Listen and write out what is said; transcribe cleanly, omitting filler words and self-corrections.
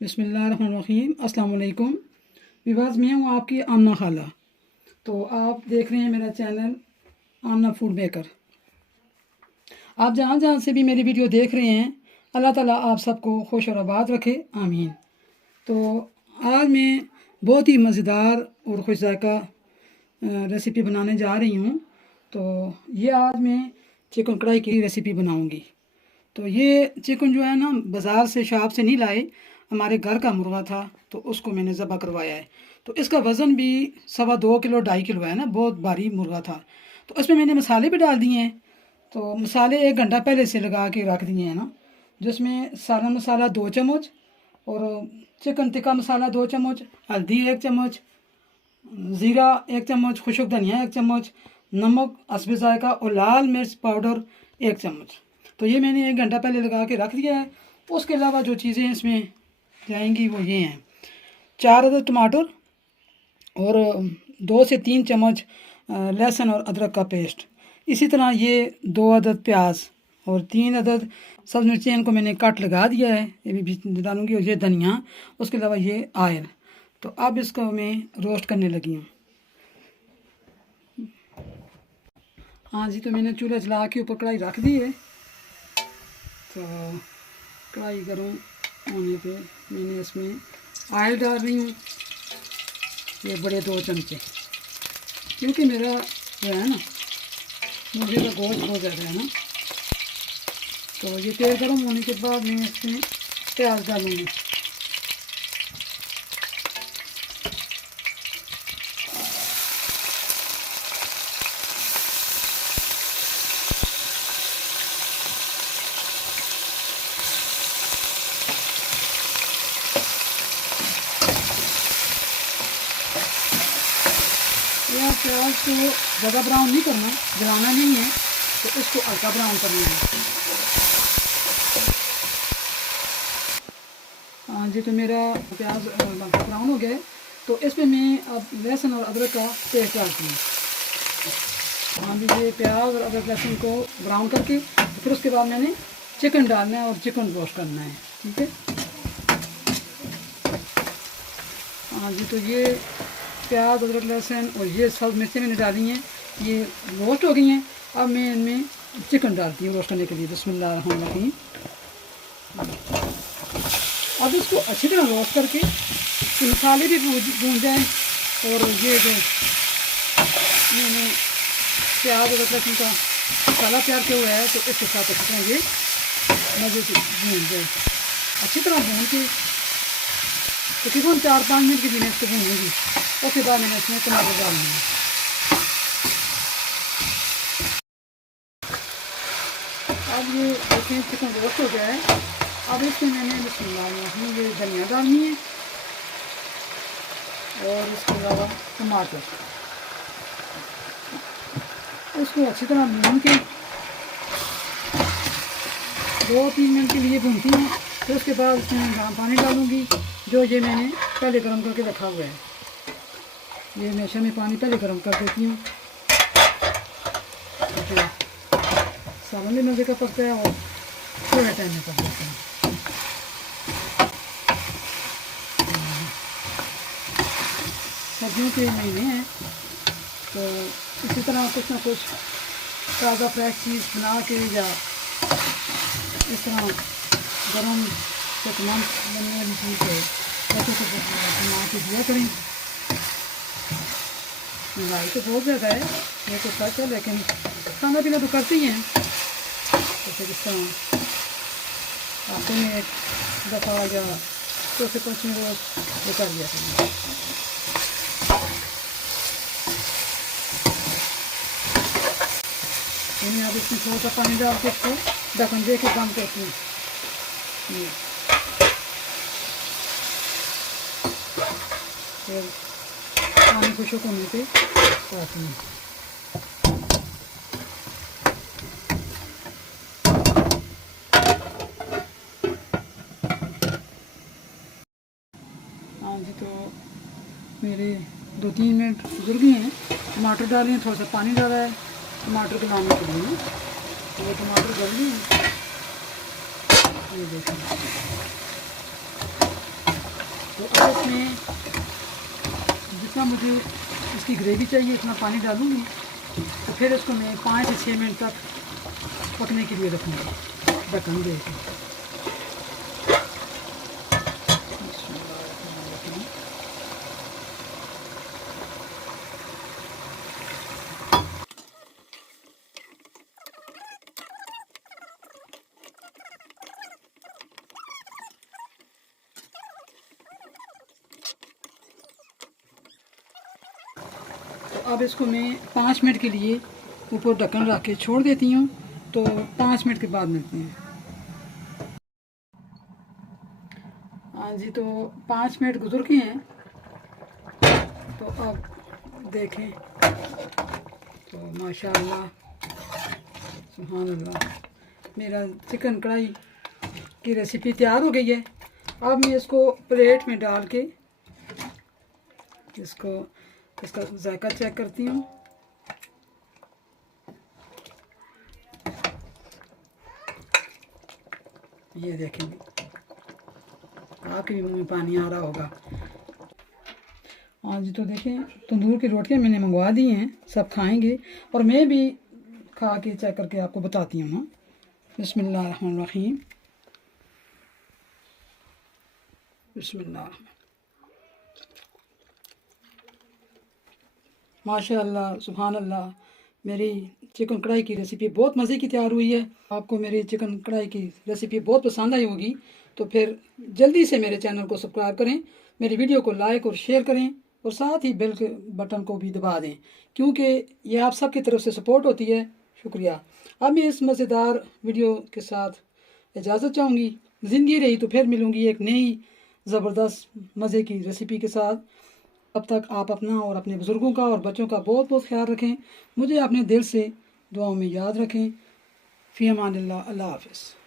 बिस्मिल्लाहिर्रहमानिर्रहीम। अस्सलाम वालेकुम विवाज़, मैं हूँ आपकी आमना खाला। तो आप देख रहे हैं मेरा चैनल आमना फूड मेकर। आप जहाँ जहाँ से भी मेरी वीडियो देख रहे हैं, अल्लाह ताला आप सबको खुश और आबाद रखे, आमीन। तो आज मैं बहुत ही मज़ेदार और खुश जायका रेसिपी बनाने जा रही हूँ। तो ये आज मैं चिकन कढ़ाई की रेसिपी बनाऊँगी। तो ये चिकन जो है ना, बाज़ार से शॉप से नहीं लाए, हमारे घर का मुर्गा था तो उसको मैंने ज़बह करवाया है। तो इसका वज़न भी 2.25 किलो 2.5 किलो है ना, बहुत भारी मुर्गा था। तो इसमें मैंने मसाले भी डाल दिए हैं। तो मसाले 1 घंटा पहले से लगा के रख दिए हैं ना, जिसमें सालन मसाला 2 चम्मच और चिकन टिक्का मसाला 2 चम्मच, हल्दी 1 चम्मच, ज़ीरा 1 चम्मच, खुशक धनिया 1 चम्मच, नमक हस्बे जायका और लाल मिर्च पाउडर 1 चम्मच। तो ये मैंने 1 घंटा पहले लगा के रख दिया है। उसके अलावा जो चीज़ें इसमें जाएंगी वो ये हैं: 4 अदद टमाटर और 2 से 3 चम्मच लहसुन और अदरक का पेस्ट। इसी तरह ये 2 अदद प्याज और 3 अदद सब्ज़ मिर्ची, इनको मैंने कट लगा दिया है, ये भी डालूंगी। और ये धनिया, उसके अलावा ये आयल। तो अब इसको मैं रोस्ट करने लगी हूँ। हाँ जी, तो मैंने चूल्हा जला के ऊपर कढ़ाई रख दी है। तो कढ़ाई गर्म होने पे मैंने इसमें आयल डाल रही हूँ, ये बड़े 2 चमचे, क्योंकि मेरा जो है ना मुर्गे का गोश्त बहुत ज़्यादा है ना। तो ये तेल गर्म होने के बाद मैं इसमें प्याज डालूँगी। यह प्याज को ज़्यादा ब्राउन नहीं करना, जलाना नहीं है, तो इसको हल्का ब्राउन करना है। हाँ जी, तो मेरा प्याज ब्राउन हो गया है। तो इसमें मैं अब लहसुन और अदरक का पेस्ट डालती हूँ। हाँ जी, ये प्याज और अदरक लहसुन को ब्राउन करके फिर उसके बाद मैंने चिकन डालना है और चिकन रोस्ट करना है, ठीक है। हाँ जी, तो ये प्याज अदरक लहसुन और ये सब मिर्चें मैंने डाली हैं, ये रोस्ट हो गई हैं। अब मैं इनमें चिकन डालती हूँ रोस्ट करने के लिए। बिस्मिल्लाहिर्रहमानिर्रहीम। अब इसको अच्छी तरह रोस्ट करके मसाले भी भून जाएँ। और ये जो मैंने प्याज अदरक लहसुन का मसाला तैयार किया हुआ है, तो इसके साथ अच्छी तरह ये मज़े से भून जाए। अच्छी तरह भून के तकरीबन 4-5 मिनट के लिए इसको भूनूँगी। उसके बाद मैंने इसमें टमाटर डालना है। अब ये देखें चिकन रोस्ट हो गया है। अब इसमें मैंने बिस्मिल्लाह ये धनिया डालनी है और इसके अलावा टमाटर। उसको अच्छी तरह भून के 2-3 मिनट के लिए भूनती हूँ। फिर उसके बाद इसमें गर्म पानी डालूँगी, जो ये मैंने पहले गर्म करके रखा हुआ है। ये हमेशा मैं पानी पहले गर्म कर देती हूँ, तो सालन भी मज़े का पकता है और थोड़ा टाइम में पक जाता है। सर्दियों के महीने हैं, तो इसी तरह कुछ ना कुछ ताज़ा फ्रेश चीज़ बना के या इस तरह गर्म से तमाम बनने वाली चीज़ है ऐसे तो बना के दिया करें। महंगाई तो बहुत ज़्यादा है, ये तो सच है, लेकिन खाना पीना तो करते ही हैं। तो फिर इस तरह हफ्ते में 1 दफ़ा या 2 से 5 में रोज़ ये कर लिया करें। मैंने अब इसमें थोड़ा सा पानी डाल के इसको ढक्कन दे के बंद करती हूँ। फिर पानी खुशक होने पे पाती हूँ। हाँ जी, तो मेरे 2-3 मिनट गुजर गए हैं। टमाटर डाले हैं, थोड़ा सा पानी डाला है टमाटर गलाने के लिए। तो ये टमाटर गल गए हैं, ये देखें। इसमें जितना मुझे इसकी ग्रेवी चाहिए इतना पानी डालूँगी, तो फिर इसको मैं 5 से 6 मिनट तक पकने के लिए रखूँगी ढक्कन दे के। अब इसको मैं 5 मिनट के लिए ऊपर ढक्कन रख के छोड़ देती हूँ। तो 5 मिनट के बाद मिलते हैं। हाँ जी, तो 5 मिनट गुजर के हैं। तो अब देखें तो माशाअल्लाह सुभान अल्लाह, मेरा चिकन कढ़ाई की रेसिपी तैयार हो गई है। अब मैं इसको प्लेट में डाल के इसका जायका चेक करती हूँ। ये देखेंगे, आपके भी मुंह में पानी आ रहा होगा। हाँ जी, तो देखें तंदूर की रोटियां मैंने मंगवा दी हैं, सब खाएंगे और मैं भी खा के चेक करके आपको बताती हूँ। हाँ, बिस्मिल्लाहिर्रहमानिर्रहीम, बिस्मिल्लाह। माशाअल्लाह सुभान अल्लाह, मेरी चिकन कढ़ाई की रेसिपी बहुत मज़े की तैयार हुई है। आपको मेरी चिकन कढ़ाई की रेसिपी बहुत पसंद आई होगी, तो फिर जल्दी से मेरे चैनल को सब्सक्राइब करें, मेरी वीडियो को लाइक और शेयर करें और साथ ही बेल के बटन को भी दबा दें, क्योंकि ये आप सबकी तरफ से सपोर्ट होती है। शुक्रिया। अब मैं इस मज़ेदार वीडियो के साथ इजाज़त चाहूँगी। ज़िंदगी रही तो फिर मिलूँगी एक नई ज़बरदस्त मज़े की रेसिपी के साथ। तब तक आप अपना और अपने बुज़ुर्गों का और बच्चों का बहुत बहुत ख्याल रखें। मुझे अपने दिल से दुआओं में याद रखें। फ़ी अमानिल्लाह। अल्लाह हाफ़िज़।